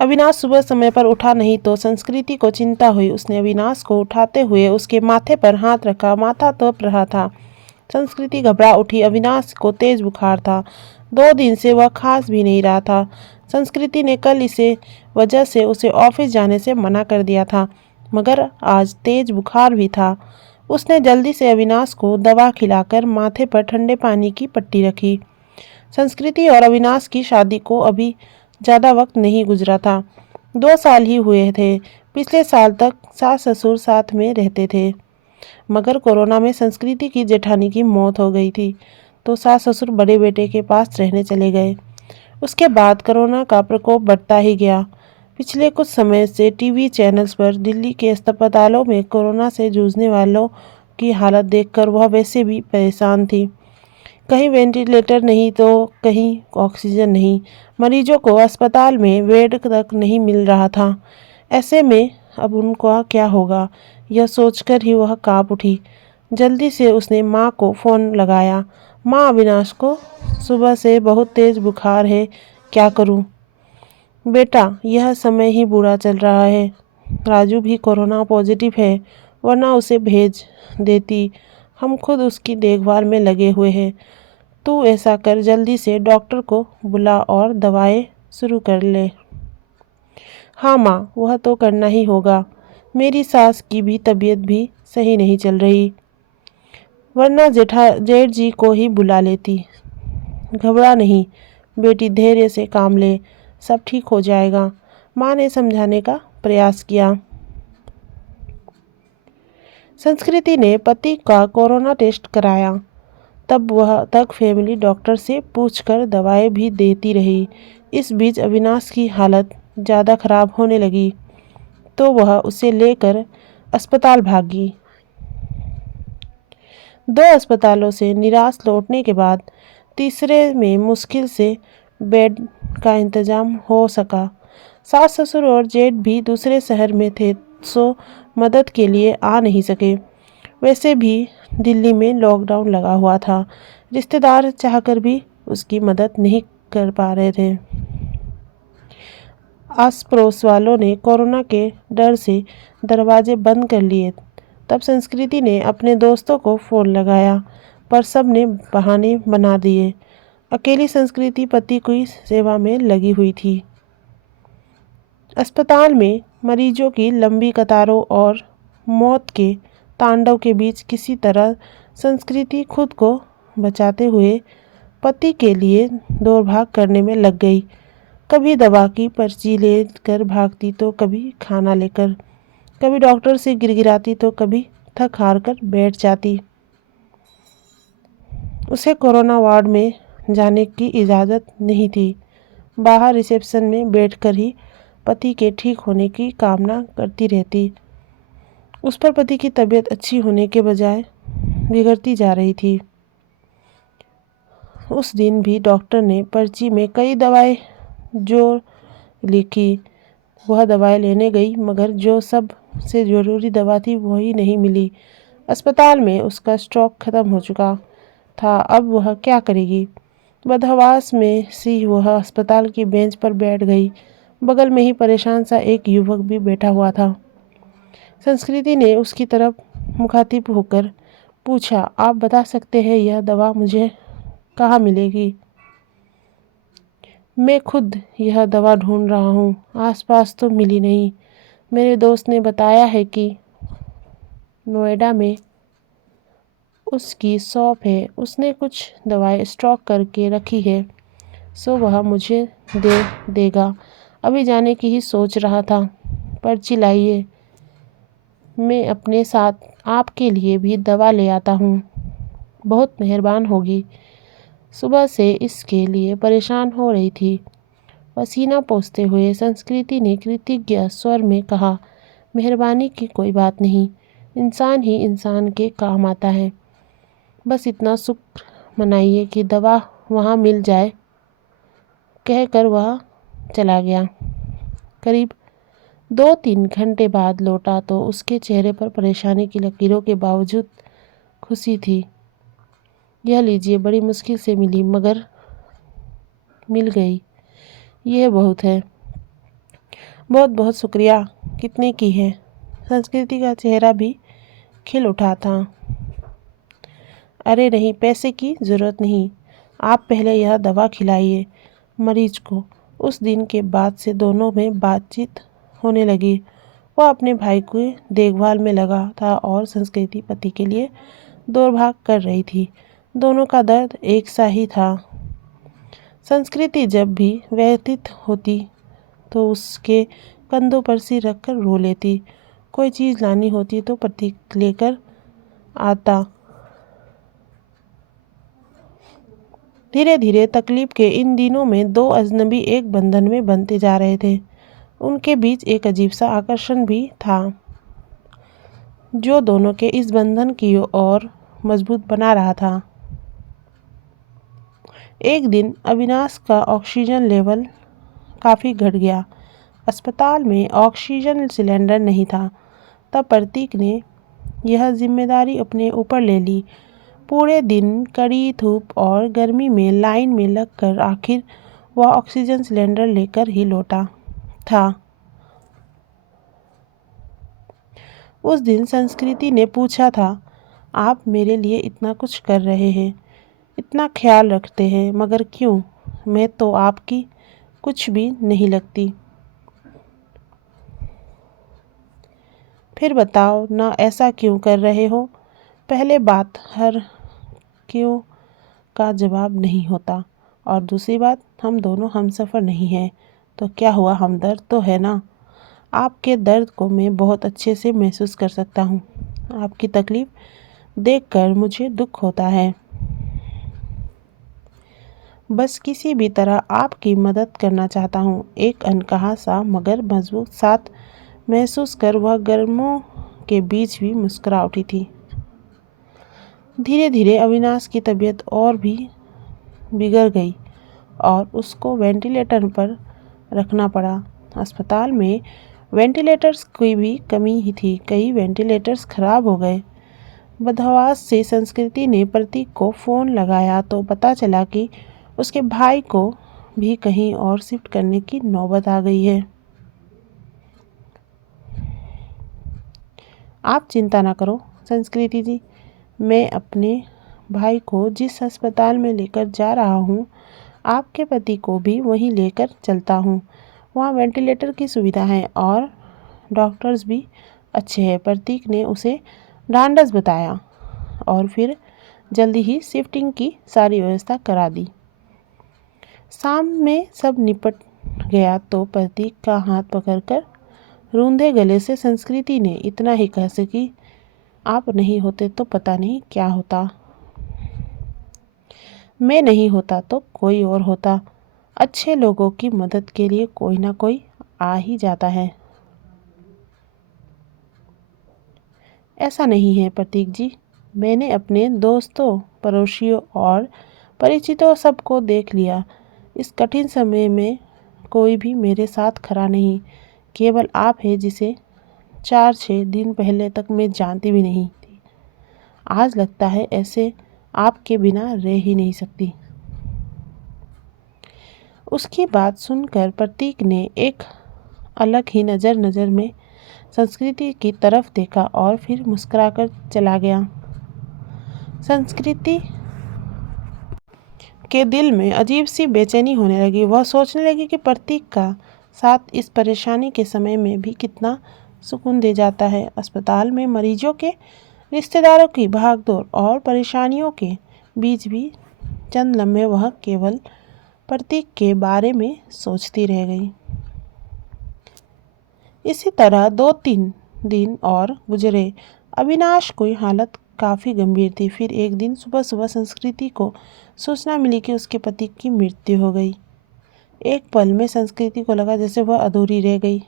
अविनाश सुबह समय पर उठा नहीं तो संस्कृति को चिंता हुई। उसने अविनाश को उठाते हुए उसके माथे पर हाथ रखा। माथा तप रहा था। संस्कृति घबरा उठी। अविनाश को तेज बुखार था। 2 दिन से वह खांस भी नहीं रहा था। संस्कृति ने कल इसे वजह से उसे ऑफिस जाने से मना कर दिया था, मगर आज तेज बुखार भी था। उसने जल्दी से अविनाश को दवा खिलाकर माथे पर ठंडे पानी की पट्टी रखी। संस्कृति और अविनाश की शादी को अभी ज़्यादा वक्त नहीं गुजरा था। 2 साल ही हुए थे। पिछले साल तक सास ससुर साथ में रहते थे, मगर कोरोना में संस्कृति की जेठानी की मौत हो गई थी, तो सास ससुर बड़े बेटे के पास रहने चले गए। उसके बाद कोरोना का प्रकोप बढ़ता ही गया। पिछले कुछ समय से टीवी चैनल्स पर दिल्ली के अस्पतालों में कोरोना से जूझने वालों की हालत देखकर वह वैसे भी परेशान थी। कहीं वेंटिलेटर नहीं तो कहीं ऑक्सीजन नहीं। मरीजों को अस्पताल में बेड तक नहीं मिल रहा था। ऐसे में अब उनका क्या होगा, यह सोचकर ही वह कांप उठी। जल्दी से उसने माँ को फ़ोन लगाया। माँ, अविनाश को सुबह से बहुत तेज़ बुखार है, क्या करूँ? बेटा, यह समय ही बुरा चल रहा है। राजू भी कोरोना पॉजिटिव है, वरना उसे भेज देती। हम खुद उसकी देखभाल में लगे हुए हैं। तू ऐसा कर, जल्दी से डॉक्टर को बुला और दवाएं शुरू कर ले। हाँ माँ, वह तो करना ही होगा। मेरी सास की भी तबीयत भी सही नहीं चल रही, वरना जेठ जी को ही बुला लेती। घबरा नहीं बेटी, धैर्य से काम ले, सब ठीक हो जाएगा। माँ ने समझाने का प्रयास किया। संस्कृति ने पति का कोरोना टेस्ट कराया। तब वह तक फैमिली डॉक्टर से पूछकर दवाएं भी देती रही। इस बीच अविनाश की हालत ज़्यादा खराब होने लगी, तो वह उसे लेकर अस्पताल भागी। 2 अस्पतालों से निराश लौटने के बाद तीसरे में मुश्किल से बेड का इंतजाम हो सका। सास ससुर और जेठ भी दूसरे शहर में थे, सो मदद के लिए आ नहीं सके। वैसे भी दिल्ली में लॉकडाउन लगा हुआ था। रिश्तेदार चाहकर भी उसकी मदद नहीं कर पा रहे थे। आस पड़ोस वालों ने कोरोना के डर से दरवाजे बंद कर लिए। तब संस्कृति ने अपने दोस्तों को फ़ोन लगाया, पर सब ने बहाने बना दिए। अकेली संस्कृति पति की सेवा में लगी हुई थी। अस्पताल में मरीजों की लंबी कतारों और मौत के तांडव के बीच किसी तरह संस्कृति खुद को बचाते हुए पति के लिए दौड़-भाग करने में लग गई। कभी दवा की पर्ची लेकर भागती तो कभी खाना लेकर, कभी डॉक्टर से गिड़गिड़ाती तो कभी थक हार कर बैठ जाती। उसे कोरोना वार्ड में जाने की इजाज़त नहीं थी। बाहर रिसेप्शन में बैठकर ही पति के ठीक होने की कामना करती रहती। उस पर पति की तबीयत अच्छी होने के बजाय बिगड़ती जा रही थी। उस दिन भी डॉक्टर ने पर्ची में कई दवाएं जो लिखी, वह दवाएं लेने गई, मगर जो सबसे ज़रूरी दवा थी वही नहीं मिली। अस्पताल में उसका स्टॉक खत्म हो चुका था। अब वह क्या करेगी? बदहवास में सी वह अस्पताल की बेंच पर बैठ गई। बगल में ही परेशान सा एक युवक भी बैठा हुआ था। संस्कृति ने उसकी तरफ मुखातिब होकर पूछा, आप बता सकते हैं यह दवा मुझे कहाँ मिलेगी? मैं खुद यह दवा ढूंढ रहा हूँ, आसपास तो मिली नहीं। मेरे दोस्त ने बताया है कि नोएडा में उसकी शॉप है, उसने कुछ दवाएं स्टॉक करके रखी है, सो वह मुझे दे देगा। अभी जाने की ही सोच रहा था। पर्ची लाइए, मैं अपने साथ आपके लिए भी दवा ले आता हूँ। बहुत मेहरबान होगी। सुबह से इसके लिए परेशान हो रही थी। पसीना पोंछते हुए संस्कृति ने कृतज्ञ स्वर में कहा, मेहरबानी की कोई बात नहीं, इंसान ही इंसान के काम आता है। बस इतना शुक्र मनाइए कि दवा वहाँ मिल जाए। कहकर वह चला गया। करीब 2-3 घंटे बाद लौटा तो उसके चेहरे पर परेशानी की लकीरों के बावजूद खुशी थी। यह लीजिए, बड़ी मुश्किल से मिली, मगर मिल गई, यह बहुत है। बहुत बहुत शुक्रिया। कितने की है? संस्कृति का चेहरा भी खिल उठा था। अरे नहीं, पैसे की ज़रूरत नहीं। आप पहले यह दवा खिलाइए मरीज को। उस दिन के बाद से दोनों में बातचीत होने लगी। वह अपने भाई की देखभाल में लगा था और संस्कृति पति के लिए दौड़ भाग कर रही थी। दोनों का दर्द एक सा ही था। संस्कृति जब भी व्यथित होती तो उसके कंधों पर सिर रखकर रो लेती। कोई चीज़ लानी होती तो प्रतीक लेकर आता। धीरे धीरे तकलीफ के इन दिनों में दो अजनबी एक बंधन में बनते जा रहे थे। उनके बीच एक अजीब सा आकर्षण भी था जो दोनों के इस बंधन की और मजबूत बना रहा था। एक दिन अविनाश का ऑक्सीजन लेवल काफ़ी घट गया। अस्पताल में ऑक्सीजन सिलेंडर नहीं था। तब प्रतीक ने यह जिम्मेदारी अपने ऊपर ले ली। पूरे दिन कड़ी धूप और गर्मी में लाइन में लगकर आखिर वह ऑक्सीजन सिलेंडर लेकर ही लौटा था। उस दिन संस्कृति ने पूछा था, आप मेरे लिए इतना कुछ कर रहे हैं, इतना ख्याल रखते हैं, मगर क्यों? मैं तो आपकी कुछ भी नहीं लगती। फिर बताओ ना, ऐसा क्यों कर रहे हो? पहले बात, हर क्यों का जवाब नहीं होता, और दूसरी बात, हम दोनों हमसफ़र नहीं हैं तो क्या हुआ, हमदर्द तो है ना। आपके दर्द को मैं बहुत अच्छे से महसूस कर सकता हूँ। आपकी तकलीफ़ देखकर मुझे दुख होता है। बस किसी भी तरह आपकी मदद करना चाहता हूँ। एक अनकहा सा मगर मजबूत साथ महसूस कर वह गर्मों के बीच भी मुस्कुरा उठी थी। धीरे धीरे अविनाश की तबीयत और भी बिगड़ गई और उसको वेंटिलेटर पर रखना पड़ा। अस्पताल में वेंटिलेटर्स की भी कमी ही थी। कई वेंटिलेटर्स खराब हो गए। बदहवास से संस्कृति ने प्रतीक को फ़ोन लगाया तो पता चला कि उसके भाई को भी कहीं और शिफ्ट करने की नौबत आ गई है। आप चिंता ना करो संस्कृति जी, मैं अपने भाई को जिस अस्पताल में लेकर जा रहा हूँ, आपके पति को भी वहीं लेकर चलता हूँ। वहाँ वेंटिलेटर की सुविधा है और डॉक्टर्स भी अच्छे हैं। प्रतीक ने उसे ढांढस बताया और फिर जल्दी ही शिफ्टिंग की सारी व्यवस्था करा दी। शाम में सब निपट गया तो प्रतीक का हाथ पकड़कर रूंधे गले से संस्कृति ने इतना ही कह सकी, आप नहीं होते तो पता नहीं क्या होता। मैं नहीं होता तो कोई और होता। अच्छे लोगों की मदद के लिए कोई ना कोई आ ही जाता है। ऐसा नहीं है प्रतीक जी, मैंने अपने दोस्तों, पड़ोसियों और परिचितों सबको देख लिया। इस कठिन समय में कोई भी मेरे साथ खड़ा नहीं। केवल आप हैं जिसे 4-6 दिन पहले तक मैं जानती भी नहीं थी। आज लगता है ऐसे आपके बिना रह ही नहीं सकती। उसकी बात सुनकर प्रतीक ने एक अलग ही नज़र में संस्कृति की तरफ देखा और फिर मुस्कुराकर चला गया। संस्कृति के दिल में अजीब सी बेचैनी होने लगी। वह सोचने लगी कि प्रतीक का साथ इस परेशानी के समय में भी कितना सुकून दे जाता है। अस्पताल में मरीजों के रिश्तेदारों की भागदौड़ और परेशानियों के बीच भी चंद लम्हे वह केवल प्रतीक के बारे में सोचती रह गई। इसी तरह 2-3 दिन और गुजरे। अविनाश की हालत काफ़ी गंभीर थी। फिर एक दिन सुबह सुबह संस्कृति को सूचना मिली कि उसके पति की मृत्यु हो गई। एक पल में संस्कृति को लगा जैसे वह अधूरी रह गई,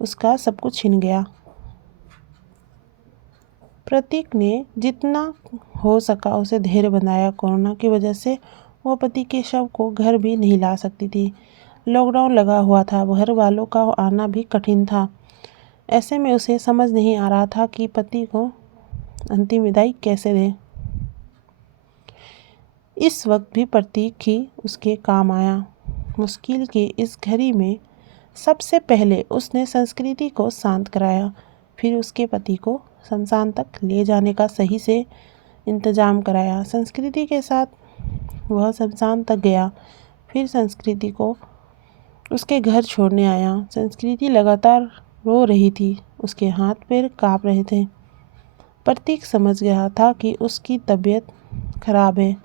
उसका सब कुछ छिन गया। प्रतीक ने जितना हो सका उसे धैर्य बंधाया। कोरोना की वजह से वह पति के शव को घर भी नहीं ला सकती थी। लॉकडाउन लगा हुआ था, घर वालों का आना भी कठिन था। ऐसे में उसे समझ नहीं आ रहा था कि पति को अंतिम विदाई कैसे दे। इस वक्त भी प्रतीक ही उसके काम आया। मुश्किल की इस घड़ी में सबसे पहले उसने संस्कृति को शांत कराया, फिर उसके पति को शमशान तक ले जाने का सही से इंतजाम कराया। संस्कृति के साथ वह शमशान तक गया, फिर संस्कृति को उसके घर छोड़ने आया। संस्कृति लगातार रो रही थी, उसके हाथ पैर काँप रहे थे। प्रतीक समझ गया था कि उसकी तबीयत खराब है,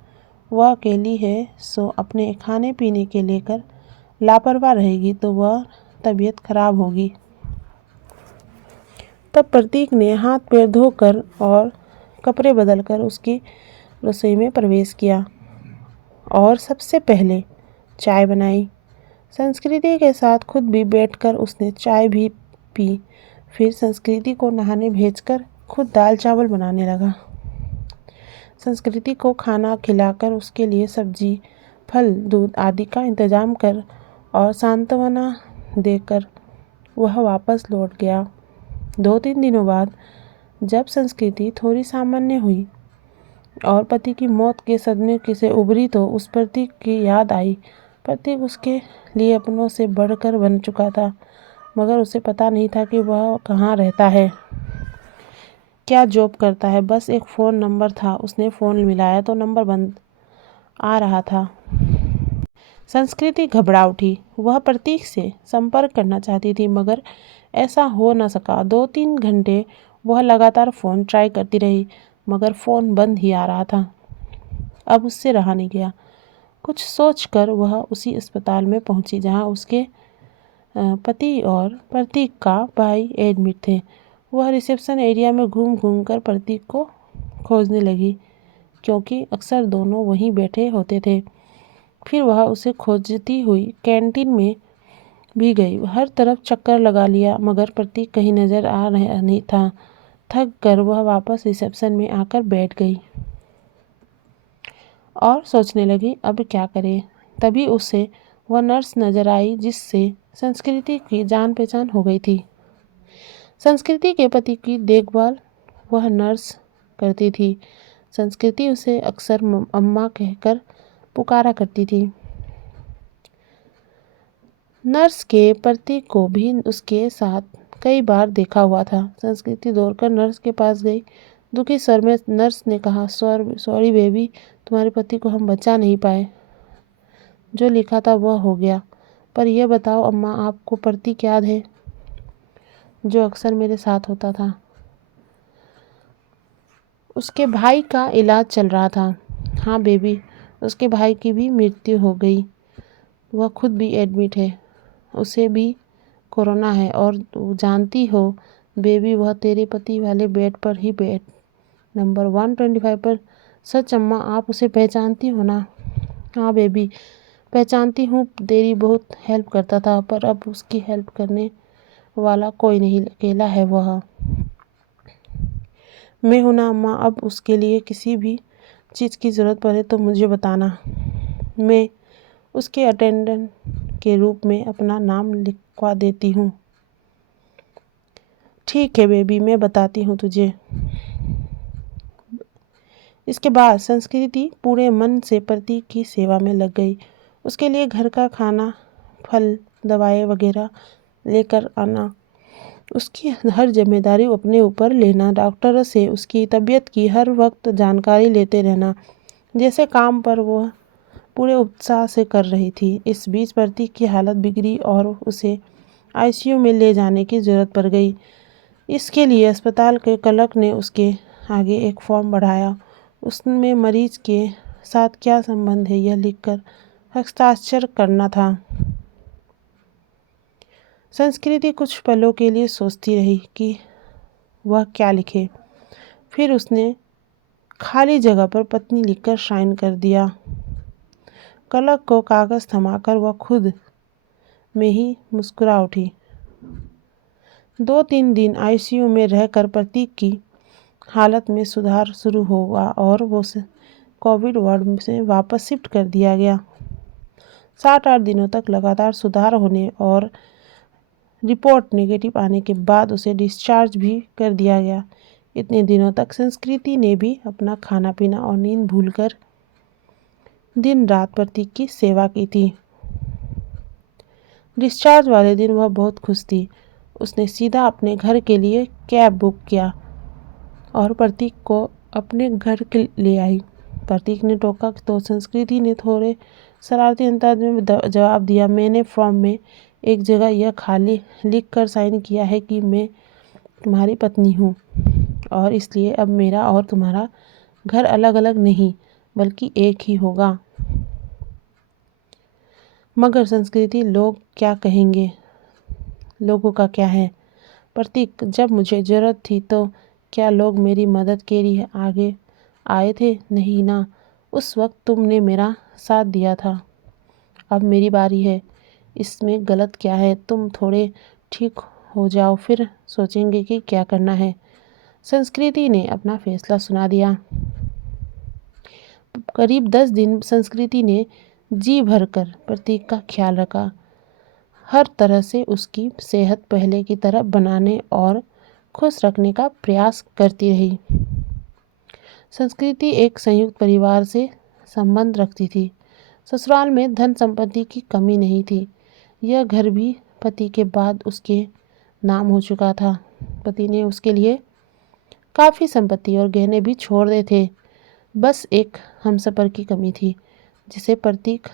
वह अकेली है, सो अपने खाने पीने के लेकर लापरवाह रहेगी तो वह तबीयत खराब होगी। तब प्रतीक ने हाथ पैर धोकर और कपड़े बदलकर उसकी रसोई में प्रवेश किया और सबसे पहले चाय बनाई। संस्कृति के साथ खुद भी बैठकर उसने चाय भी पी। फिर संस्कृति को नहाने भेजकर खुद दाल चावल बनाने लगा। संस्कृति को खाना खिलाकर उसके लिए सब्जी, फल, दूध आदि का इंतजाम कर और सांत्वना देकर वह वापस लौट गया। 2-3 दिनों बाद जब संस्कृति थोड़ी सामान्य हुई और पति की मौत के सदमे से उभरी तो उस प्रतीक की याद आई। प्रतीक उसके लिए अपनों से बढ़कर बन चुका था, मगर उसे पता नहीं था कि वह कहाँ रहता है, क्या जॉब करता है। बस एक फ़ोन नंबर था। उसने फ़ोन मिलाया तो नंबर बंद आ रहा था। संस्कृति घबरा उठी। वह प्रतीक से संपर्क करना चाहती थी, मगर ऐसा हो न सका। 2-3 घंटे वह लगातार फ़ोन ट्राई करती रही, मगर फ़ोन बंद ही आ रहा था। अब उससे रहा नहीं गया। कुछ सोचकर वह उसी अस्पताल में पहुंची जहां उसके पति और प्रतीक का भाई एडमिट थे। वह रिसेप्शन एरिया में घूम घूम कर प्रतीक को खोजने लगी, क्योंकि अक्सर दोनों वहीं बैठे होते थे। फिर वह उसे खोजती हुई कैंटीन में भी गई। हर तरफ चक्कर लगा लिया, मगर प्रतीक कहीं नज़र आ रहा नहीं था। थक कर वह वापस रिसेप्शन में आकर बैठ गई और सोचने लगी अब क्या करे। तभी उसे वह नर्स नजर आई जिससे संस्कृति की जान पहचान हो गई थी। संस्कृति के पति की देखभाल वह नर्स करती थी। संस्कृति उसे अक्सर अम्मा कहकर पुकारा करती थी। नर्स के प्रतीक को भी उसके साथ कई बार देखा हुआ था। संस्कृति दौड़कर नर्स के पास गई। दुखी स्वर में नर्स ने कहा, सॉरी बेबी, तुम्हारे पति को हम बचा नहीं पाए। जो लिखा था वह हो गया, पर यह बताओ अम्मा, आपको प्रतीक याद है, जो अक्सर मेरे साथ होता था? उसके भाई का इलाज चल रहा था। हाँ बेबी, उसके भाई की भी मृत्यु हो गई। वह खुद भी एडमिट है। उसे भी कोरोना है और जानती हो बेबी, वह तेरे पति वाले बेड पर ही बेड नंबर 125 पर। सच अम्मा, आप उसे पहचानती हो ना? हाँ बेबी, पहचानती हूँ। तेरी बहुत हेल्प करता था, पर अब उसकी हेल्प करने वाला कोई नहीं, अकेला है वह। मैं हूं ना अम्मा, अब उसके लिए किसी भी चीज़ की ज़रूरत पड़े तो मुझे बताना। मैं उसके अटेंडेंट के रूप में अपना नाम लिखवा देती हूँ। ठीक है बेबी, मैं बताती हूँ तुझे। इसके बाद संस्कृति पूरे मन से प्रतीक की सेवा में लग गई। उसके लिए घर का खाना, फल, दवाएं वगैरह लेकर आना, उसकी हर जिम्मेदारी अपने ऊपर लेना, डॉक्टर से उसकी तबीयत की हर वक्त जानकारी लेते रहना, जैसे काम पर वह पूरे उत्साह से कर रही थी। इस बीच प्रतीक की हालत बिगड़ी और उसे आईसीयू में ले जाने की ज़रूरत पड़ गई। इसके लिए अस्पताल के क्लर्क ने उसके आगे एक फॉर्म बढ़ाया। उसमें मरीज के साथ क्या संबंध है यह लिखकर हस्ताक्षर करना था। संस्कृति कुछ पलों के लिए सोचती रही कि वह क्या लिखे। फिर उसने खाली जगह पर पत्नी लिखकर साइन कर दिया। क्लर्क को कागज़ थमाकर वह खुद में ही मुस्कुरा उठी। 2-3 दिन आईसीयू में रहकर प्रतीक की हालत में सुधार शुरू हुआ और वो कोविड वार्ड से वापस शिफ्ट कर दिया गया। 7-8 दिनों तक लगातार सुधार होने और रिपोर्ट नेगेटिव आने के बाद उसे डिस्चार्ज भी कर दिया गया। इतने दिनों तक संस्कृति ने भी अपना खाना पीना और नींद भूलकर दिन रात प्रतीक की सेवा की थी। डिस्चार्ज वाले दिन वह बहुत खुश थी। उसने सीधा अपने घर के लिए कैब बुक किया और प्रतीक को अपने घर के ले आई। प्रतीक ने टोका तो संस्कृति ने थोड़े शरारती अंदाज में जवाब दिया, मैंने फॉर्म में एक जगह यह खाली लिख कर साइन किया है कि मैं तुम्हारी पत्नी हूँ और इसलिए अब मेरा और तुम्हारा घर अलग अलग नहीं बल्कि एक ही होगा। मगर संस्कृति, लोग क्या कहेंगे? लोगों का क्या है? प्रतीक, जब मुझे ज़रूरत थी तो क्या लोग मेरी मदद के लिए आगे आए थे? नहीं ना। उस वक्त तुमने मेरा साथ दिया था। अब मेरी बारी है। इसमें गलत क्या है? तुम थोड़े ठीक हो जाओ, फिर सोचेंगे कि क्या करना है। संस्कृति ने अपना फैसला सुना दिया। करीब 10 दिन संस्कृति ने जी भरकर प्रतीक का ख्याल रखा। हर तरह से उसकी सेहत पहले की तरह बनाने और खुश रखने का प्रयास करती रही। संस्कृति एक संयुक्त परिवार से संबंध रखती थी। ससुराल में धन संपत्ति की कमी नहीं थी। यह घर भी पति के बाद उसके नाम हो चुका था। पति ने उसके लिए काफ़ी संपत्ति और गहने भी छोड़ दिए थे। बस एक हमसफ़र की कमी थी जिसे प्रतीक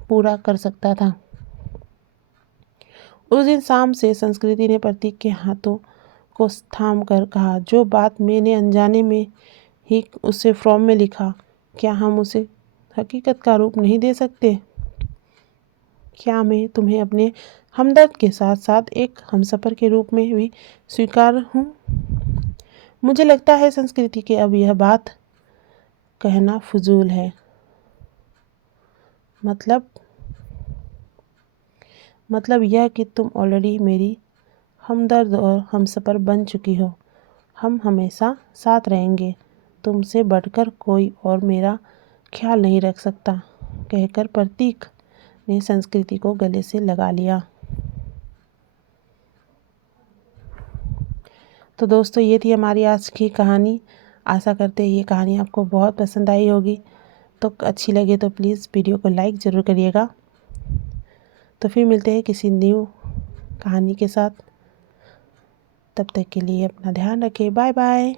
पूरा कर सकता था। उस दिन शाम से संस्कृति ने प्रतीक के हाथों को थाम कर कहा, जो बात मैंने अनजाने में ही उसे फॉर्म में लिखा, क्या हम उसे हकीकत का रूप नहीं दे सकते? क्या मैं तुम्हें अपने हमदर्द के साथ साथ एक हमसफ़र के रूप में भी स्वीकार हूँ? मुझे लगता है संस्कृति के अब यह बात कहना फजूल है। मतलब यह कि तुम ऑलरेडी मेरी हमदर्द और हमसफ़र बन चुकी हो। हम हमेशा साथ रहेंगे। तुमसे बढ़कर कोई और मेरा ख्याल नहीं रख सकता, कहकर प्रतीक ने संस्कृति को गले से लगा लिया। तो दोस्तों, ये थी हमारी आज की कहानी। आशा करते हैं ये कहानी आपको बहुत पसंद आई होगी। तो अच्छी लगे तो प्लीज़ वीडियो को लाइक ज़रूर करिएगा। तो फिर मिलते हैं किसी न्यू कहानी के साथ। तब तक के लिए अपना ध्यान रखें। Bye bye.